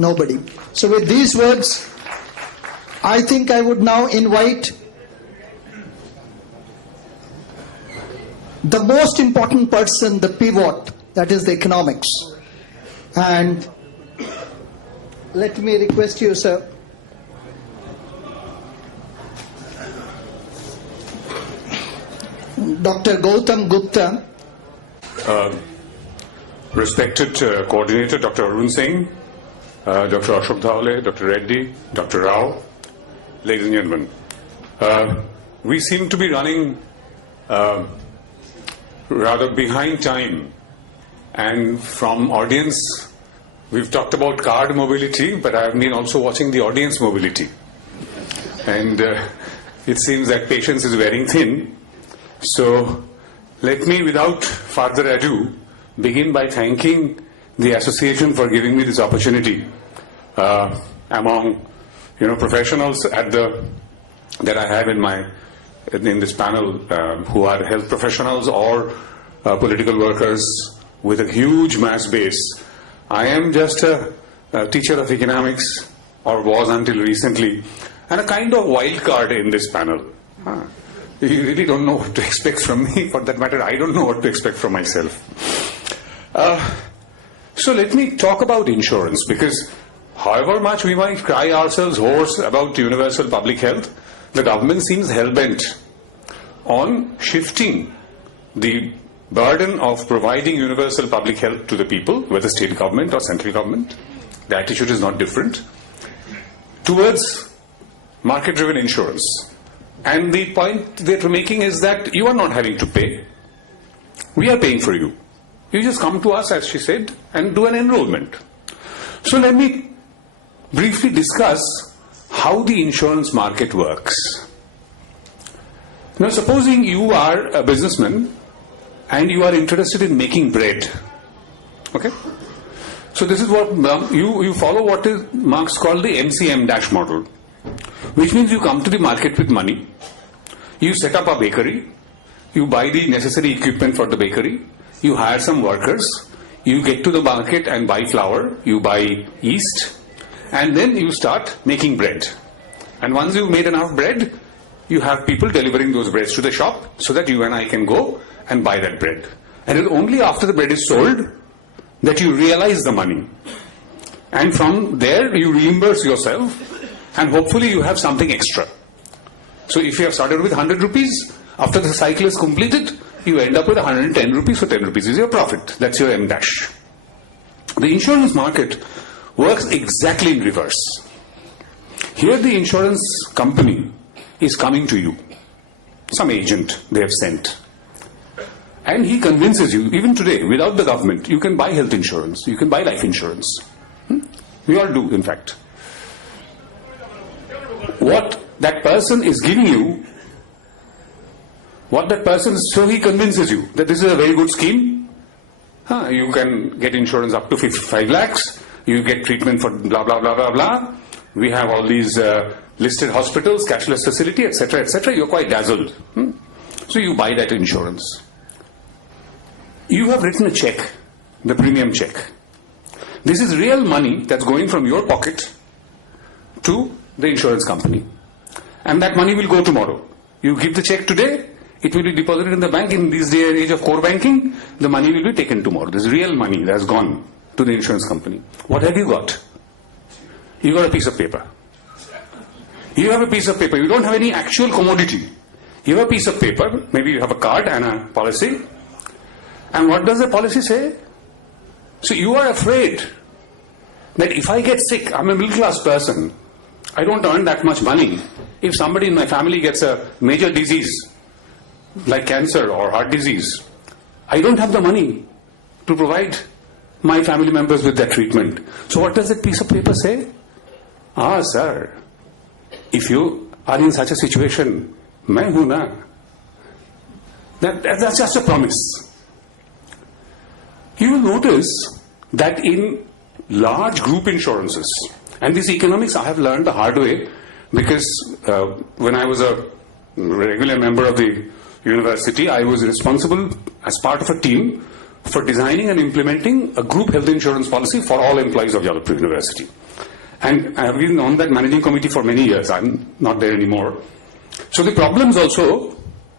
Nobody. So with these words, I think I would now invite the most important person, the pivot, that is the economics. And let me request you, sir. Dr. Goutam Gupta. Respected Coordinator, Dr. Arun Singh, Dr. Ashok Dhawale, Dr. Reddy, Dr. Rao, ladies and gentlemen, we seem to be running rather behind time, and from audience we've talked about card mobility, but I've been also watching the audience mobility, and it seems that patience is wearing thin. So let me, without further ado, begin by thanking the association for giving me this opportunity among professionals that I have in this panel who are health professionals or political workers with a huge mass base. I am just a teacher of economics, or was until recently, and a kind of wild card in this panel. You really don't know what to expect from me. For that matter, I don't know what to expect from myself. So let me talk about insurance, because however much we might cry ourselves hoarse about universal public health, the government seems hell-bent on shifting the burden of providing universal public health to the people, whether state government or central government, the attitude is not different, towards market-driven insurance. And the point that we're making is that you are not having to pay. We are paying for you. You just come to us, as she said, and do an enrollment. So let me briefly discuss how the insurance market works. Now, supposing you are a businessman and you are interested in making bread. Okay? So this is what you follow what is Marx called the MCM- model, which means you come to the market with money, you set up a bakery, you buy the necessary equipment for the bakery, you hire some workers, you get to the market and buy flour, you buy yeast, and then you start making bread. And once you've made enough bread, you have people delivering those breads to the shop so that you and I can go and buy that bread. And it's only after the bread is sold that you realize the money. And from there you reimburse yourself, and hopefully you have something extra. So if you have started with 100 rupees, after the cycle is completed, you end up with 110 rupees, so 10 rupees is your profit. That's your M dash. The insurance market works exactly in reverse. Here the insurance company is coming to you, some agent they have sent, and he convinces you, even today, without the government, you can buy health insurance, you can buy life insurance. We all do, in fact. What that person is giving you, so he convinces you that this is a very good scheme. You can get insurance up to 55 lakhs, you get treatment for blah, blah, blah, blah, blah. We have all these listed hospitals, cashless facility, etc., etc. You're quite dazzled. So you buy that insurance. You have written a check, the premium check. This is real money that's going from your pocket to the insurance company. And that money will go tomorrow. You give the check today, it will be deposited in the bank. In this day and age of core banking, the money will be taken tomorrow. This is real money that has gone to the insurance company. What have you got? You got a piece of paper. You have a piece of paper. You don't have any actual commodity. You have a piece of paper. Maybe you have a card and a policy. And what does the policy say? So you are afraid that if I get sick, I'm a middle class person, I don't earn that much money. If somebody in my family gets a major disease, like cancer or heart disease, I don't have the money to provide my family members with that treatment. So what does that piece of paper say? Sir, if you are in such a situation, main hu na. That's just a promise. You will notice that in large group insurances, and this economics I have learned the hard way, because when I was a regular member of the university, I was responsible as part of a team for designing and implementing a group health insurance policy for all employees of Yadavpur University. And I have been on that managing committee for many years. I'm not there anymore. So the problems also,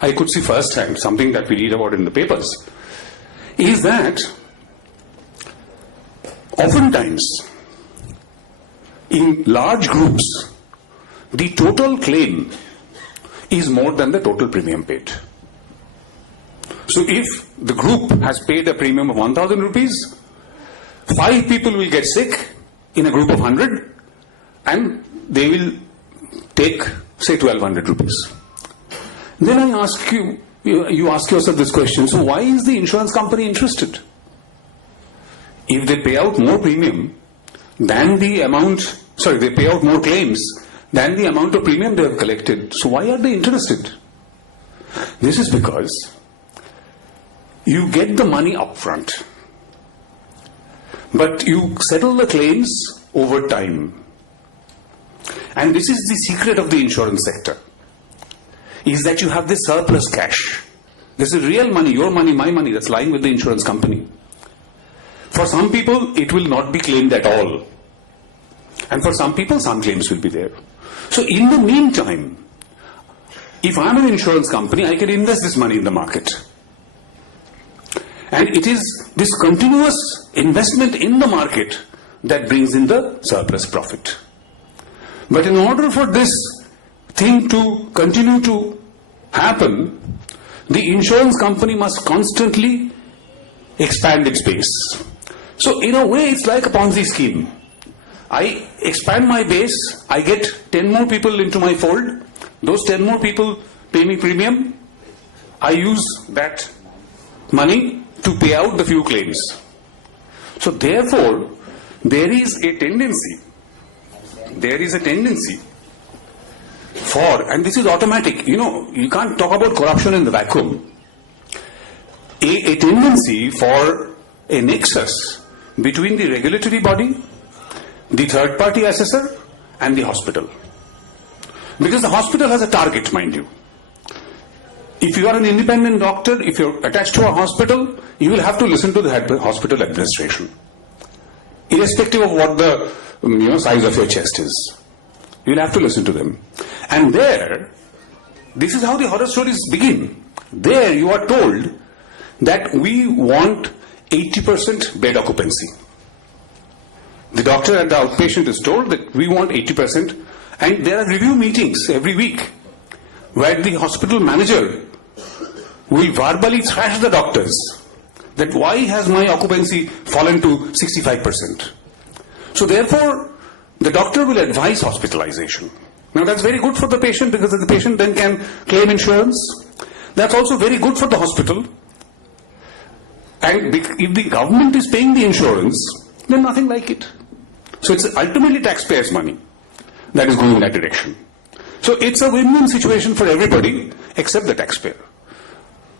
I could see firsthand, something that we read about in the papers, is that oftentimes in large groups, the total claim is more than the total premium paid. So if the group has paid a premium of 1,000 rupees, 5 people will get sick in a group of 100 and they will take, say, 1,200 rupees. Then I ask you, you ask yourself this question, so why is the insurance company interested? If they pay out more premium than the amount, they pay out more claims than the amount of premium they have collected, so why are they interested? This is because you get the money upfront, but you settle the claims over time. And this is the secret of the insurance sector, is that you have this surplus cash. This is real money, your money, my money, that's lying with the insurance company. For some people, it will not be claimed at all. And for some people, some claims will be there. So in the meantime, if I'm an insurance company, I can invest this money in the market. And it is this continuous investment in the market that brings in the surplus profit. But in order for this thing to continue to happen, the insurance company must constantly expand its base. So in a way, it's like a Ponzi scheme. I expand my base, I get 10 more people into my fold, those 10 more people pay me premium, I use that money to pay out the few claims. So therefore, there is a tendency for, and this is automatic, you can't talk about corruption in the vacuum, a tendency for a nexus between the regulatory body, the third party assessor and the hospital. Because the hospital has a target, mind you. If you are an independent doctor, if you're attached to a hospital, you will have to listen to the hospital administration, irrespective of what the size of your chest is. You will have to listen to them. And there, this is how the horror stories begin. There you are told that we want 80% bed occupancy. The doctor and the outpatient is told that we want 80%, and there are review meetings every week where the hospital manager will verbally thrash the doctors that why has my occupancy fallen to 65%. So therefore, the doctor will advise hospitalization. Now that's very good for the patient because the patient then can claim insurance. That's also very good for the hospital. And if the government is paying the insurance, then nothing like it. So it's ultimately taxpayers' money that is going in that direction. So it's a win-win situation for everybody except the taxpayer.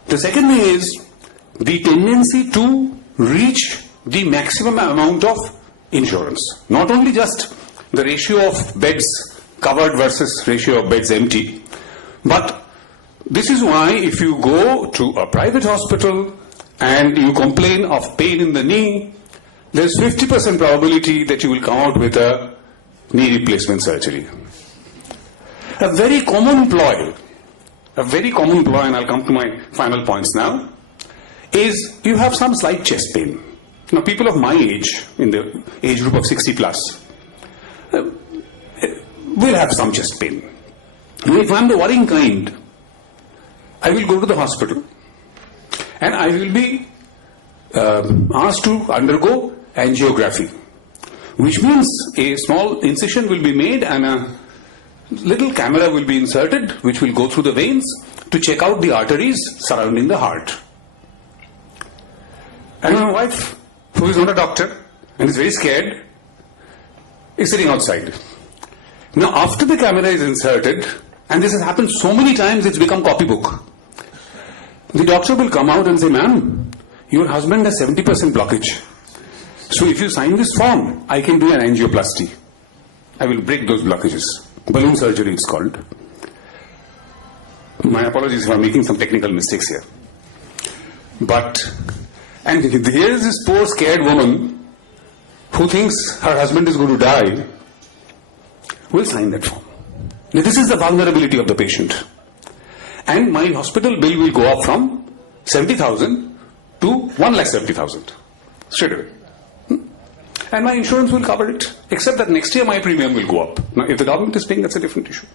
The second thing is the tendency to reach the maximum amount of insurance. Not only just the ratio of beds covered versus ratio of beds empty, but this is why if you go to a private hospital and you complain of pain in the knee, there's 50% probability that you will come out with a knee replacement surgery. A very common ploy, and I'll come to my final points now, is you have some slight chest pain. Now people of my age, in the age group of 60 plus, will have some chest pain. Now, if I'm the worrying kind, I will go to the hospital and I will be asked to undergo angiography, which means a small incision will be made and a little camera will be inserted which will go through the veins to check out the arteries surrounding the heart. And my wife, who is not a doctor and is very scared, is sitting outside. Now after the camera is inserted, and this has happened so many times it's become copybook, the doctor will come out and say, ma'am, your husband has 70% blockage. So if you sign this form, I can do an angioplasty. I will break those blockages. Balloon surgery it's called. My apologies if I'm making some technical mistakes here. And here is this poor scared woman who thinks her husband is going to die, will sign that form. Now, this is the vulnerability of the patient. And my hospital bill will go up from 70,000 to 1,70,000 straight away. And my insurance will cover it, except that next year my premium will go up. Now, if the government is paying, that's a different issue.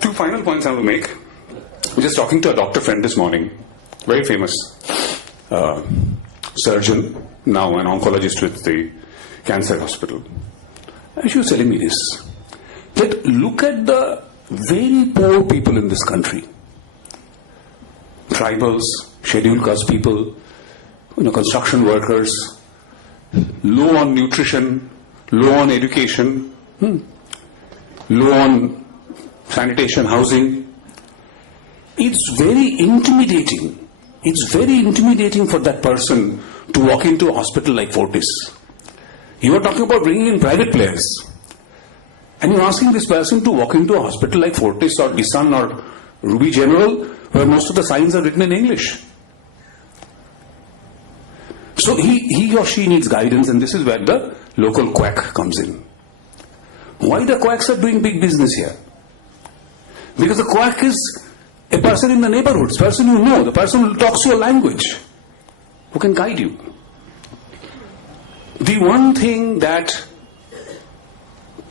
Two final points I will make. I'm just talking to a doctor friend this morning, very famous surgeon, now an oncologist with the cancer hospital. And she was telling me this, that look at the very poor people in this country. Tribals, scheduled caste people, construction workers, low on nutrition, low on education, low on sanitation, housing. It's very intimidating. It's very intimidating for that person to walk into a hospital like Fortis. You are talking about bringing in private players. And you're asking this person to walk into a hospital like Fortis or Isan or Ruby General, where most of the signs are written in English. So he or she needs guidance, and this is where the local quack comes in. Why the quacks are doing big business here? Because the quack is a person in the neighborhoods, person you know, the person who talks your language, who can guide you. The one thing that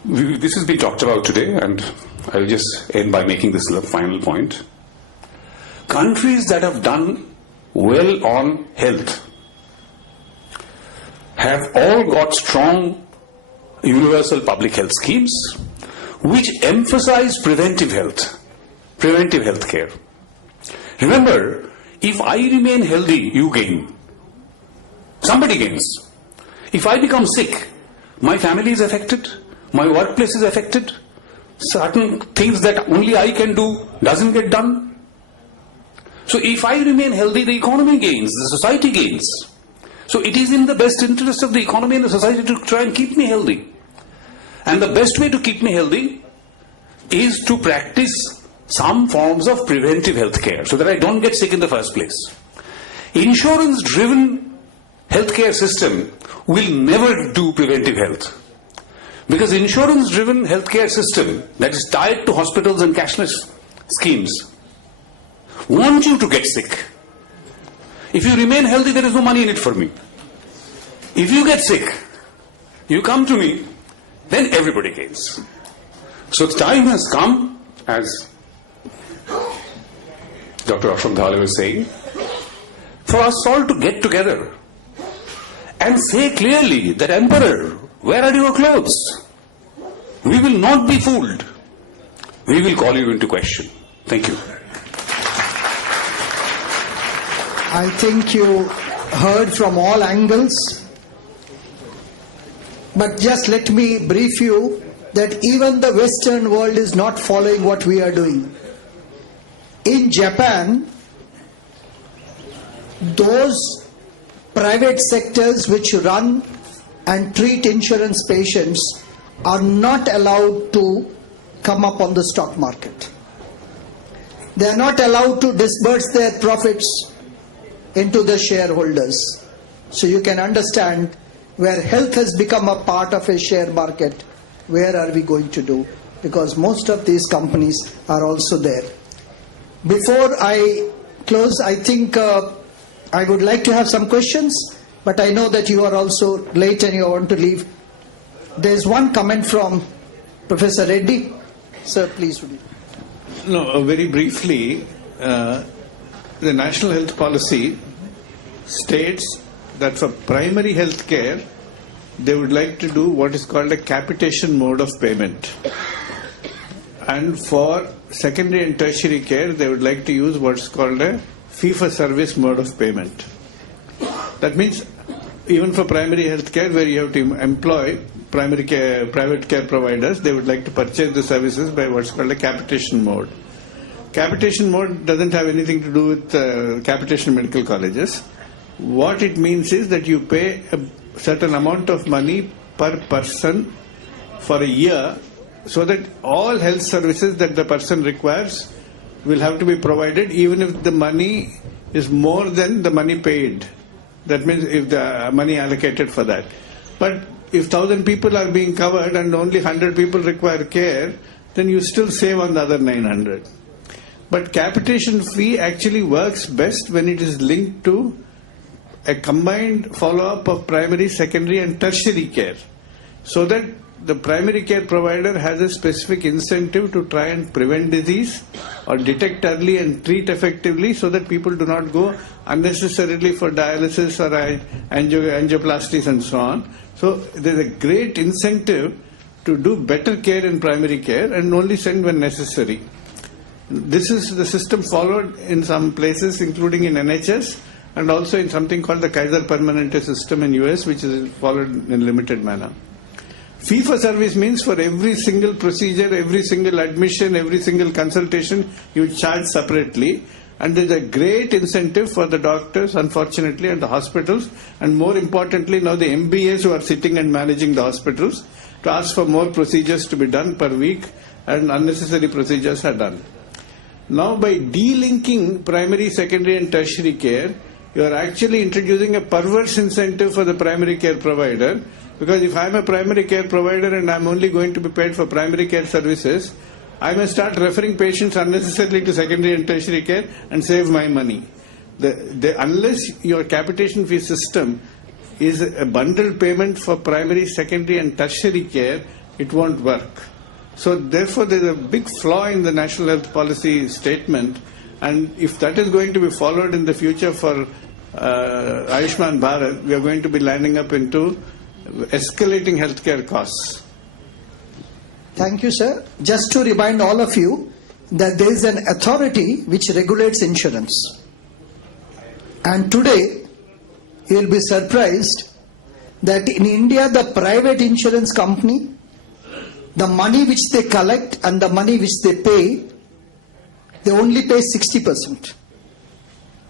this has been talked about today, and I'll just end by making this final point. Countries that have done well on health have all got strong universal public health schemes which emphasize preventive health care. Remember, if I remain healthy, you gain. Somebody gains. If I become sick, my family is affected, my workplace is affected, certain things that only I can do doesn't get done. So if I remain healthy, the economy gains, the society gains. So it is in the best interest of the economy and the society to try and keep me healthy. And the best way to keep me healthy is to practice some forms of preventive health care so that I don't get sick in the first place. Insurance-driven healthcare system will never do preventive health. Because insurance-driven healthcare system that is tied to hospitals and cashless schemes want you to get sick. If you remain healthy, there is no money in it for me. If you get sick, you come to me, then everybody gains. So the time has come, as Dr. Ashram Dhale was saying, for us all to get together and say clearly that, Emperor, where are your clothes? We will not be fooled. We will call you into question. Thank you. I think you heard from all angles, but just let me brief you that even the Western world is not following what we are doing. In Japan, those private sectors which run and treat insurance patients are not allowed to come up on the stock market. They are not allowed to disburse their profits into the shareholders. So you can understand, where health has become a part of a share market, where are we going to do? Because most of these companies are also there. Before I close, I think I would like to have some questions, but I know that you are also late and you want to leave. There is one comment from Professor Reddy. Sir, please. No, very briefly, the National Health Policy states that for primary health care, they would like to do what is called a capitation mode of payment. And for secondary and tertiary care, they would like to use what is called a fee-for-service mode of payment. That means even for primary health care, where you have to employ private care providers, they would like to purchase the services by what's called a capitation mode. Capitation mode doesn't have anything to do with capitation medical colleges. What it means is that you pay a certain amount of money per person for a year, so that all health services that the person requires will have to be provided, even if the money is more than the money paid. That means if the money allocated for that. But if 1,000 people are being covered and only 100 people require care, then you still save on the other 900. But capitation fee actually works best when it is linked to a combined follow-up of primary, secondary and tertiary care, so that the primary care provider has a specific incentive to try and prevent disease or detect early and treat effectively, so that people do not go unnecessarily for dialysis or angioplasties and so on. So there is a great incentive to do better care in primary care and only send when necessary. This is the system followed in some places, including in NHS, and also in something called the Kaiser Permanente system in US, which is followed in limited manner. Fee for service means for every single procedure, every single admission, every single consultation, you charge separately. And there's a great incentive for the doctors, unfortunately, and the hospitals, and more importantly now the MBAs who are sitting and managing the hospitals, to ask for more procedures to be done per week, and unnecessary procedures are done. Now by delinking primary, secondary and tertiary care, you are actually introducing a perverse incentive for the primary care provider, because if I am a primary care provider and I am only going to be paid for primary care services, I may start referring patients unnecessarily to secondary and tertiary care and save my money. Unless your capitation fee system is a bundled payment for primary, secondary and tertiary care, it won't work. So therefore there is a big flaw in the National Health Policy statement, and if that is going to be followed in the future for Ayushman Bharat, we are going to be landing up into escalating healthcare costs. Thank you, sir. Just to remind all of you that there is an authority which regulates insurance. And today, you will be surprised that in India, the private insurance company, the money which they collect and the money which they pay, they only pay 60%.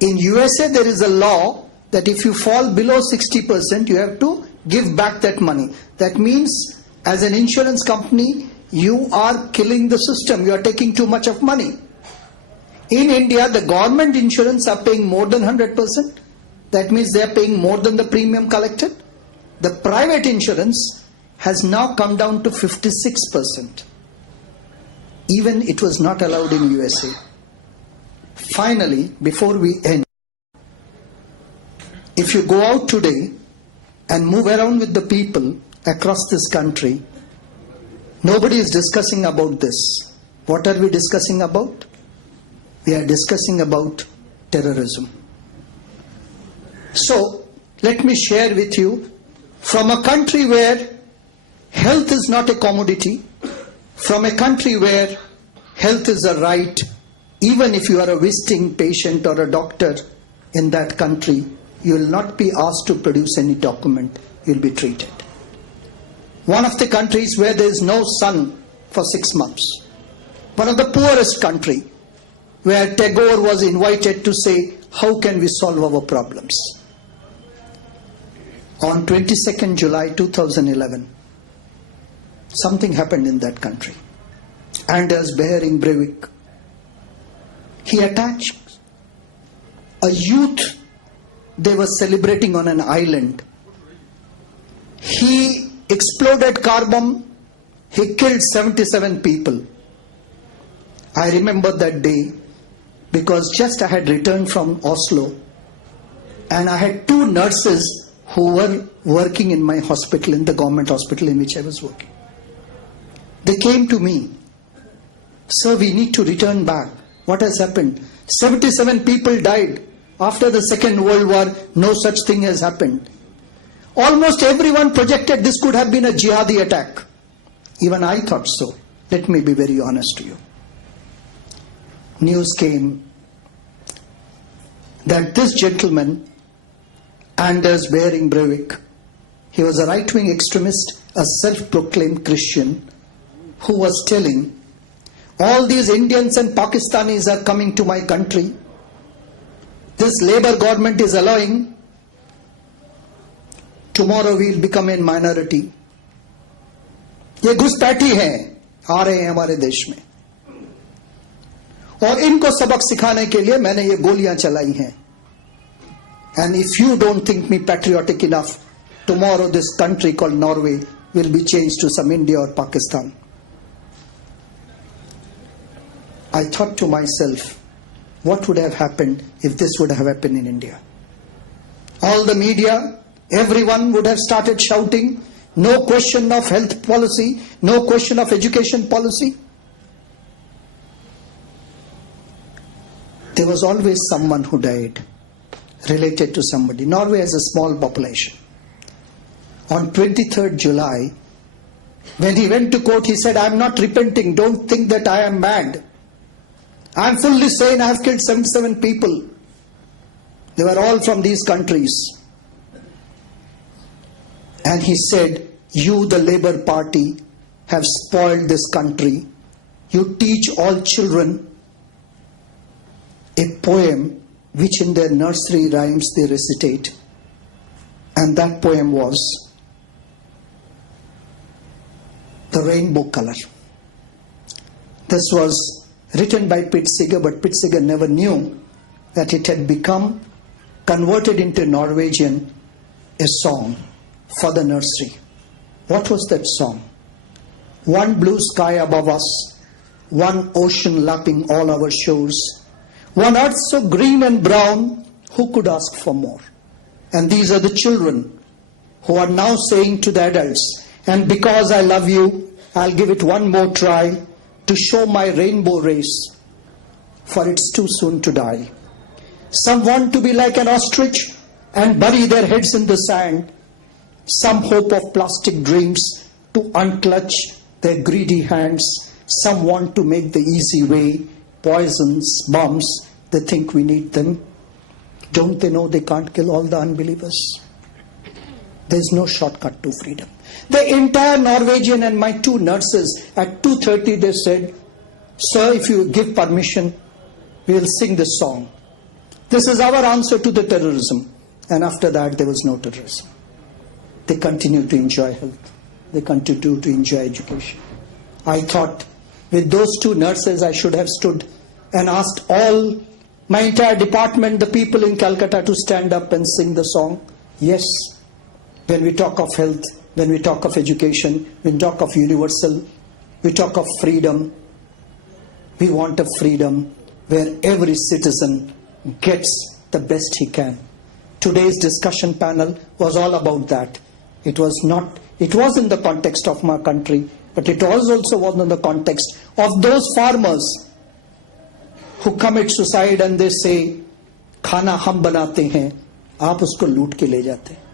In USA, there is a law that if you fall below 60%, you have to give back that money. That means, as an insurance company, you are killing the system. You are taking too much of money. In India, the government insurance are paying more than 100%. That means they are paying more than the premium collected. The private insurance has now come down to 56%. Even it was not allowed in USA. Finally, before we end, if you go out today and move around with the people across this country, nobody is discussing about this. What are we discussing about? We are discussing about terrorism. So, let me share with you, from a country where health is not a commodity, from a country where health is a right, even if you are a visiting patient or a doctor in that country, you will not be asked to produce any document, you will be treated. One of the countries where there is no sun for 6 months. One of the poorest country, where Tagore was invited to say, how can we solve our problems? On 22nd July 2011, something happened in that country. Anders Behring Breivik, he attacked a youth they were celebrating on an island. He exploded car bomb. He killed 77 people. I remember that day because just I had returned from Oslo and I had 2 nurses who were working in my hospital, in the government hospital in which I was working. They came to me, sir, we need to return back. What has happened? 77 people died. After the Second World War, no such thing has happened. Almost everyone projected this could have been a jihadi attack. Even I thought so. Let me be very honest to you. News came that this gentleman, Anders Behring Breivik, he was a right-wing extremist, a self-proclaimed Christian, who was telling, all these Indians and Pakistanis are coming to my country. This Labour government is allowing. Tomorrow we will become a minority. ये घुसपैठी हैं, आ रहे हैं हमारे देश में, और इनको सबक सिखाने के लिए मैंने ये गोलियां चलाई हैं. And if you don't think me patriotic enough, tomorrow this country called Norway will be changed to some India or Pakistan. I thought to myself, what would have happened if this would have happened in India? All the media, everyone would have started shouting, no question of health policy, no question of education policy. There was always someone who died related to somebody. Norway has a small population. On 23rd July, when he went to court, he said, I am not repenting, don't think that I am mad. I am fully sane, I have killed 77 people. They were all from these countries. And he said, you, the Labour Party, have spoiled this country. You teach all children a poem which in their nursery rhymes they recitate. And that poem was The Rainbow Color. This was written by Pete Seeger, but Pete Seeger never knew that it had become converted into Norwegian a song for the nursery. What was that song? One blue sky above us, one ocean lapping all our shores, one earth so green and brown, who could ask for more? And these are the children who are now saying to the adults, and because I love you, I'll give it one more try to show my rainbow race, for it's too soon to die. Some want to be like an ostrich and bury their heads in the sand. Some hope of plastic dreams to unclutch their greedy hands. Some want to make the easy way, poisons, bombs, they think we need them. Don't they know they can't kill all the unbelievers? There's no shortcut to freedom. The entire Norwegian and my two nurses at 2:30 they said, sir, if you give permission, we'll sing this song. This is our answer to the terrorism. And after that there was no terrorism. They continue to enjoy health. They continue to enjoy education. I thought with those two nurses I should have stood and asked all my entire department, the people in Calcutta, to stand up and sing the song. Yes, when we talk of health, when we talk of education, when we talk of universal, we talk of freedom. We want a freedom where every citizen gets the best he can. Today's discussion panel was all about that. It was in the context of my country, but it also was in the context of those farmers who commit suicide and they say, खाना हम बनाते हैं, आप उसको लूट के ले जाते हैं.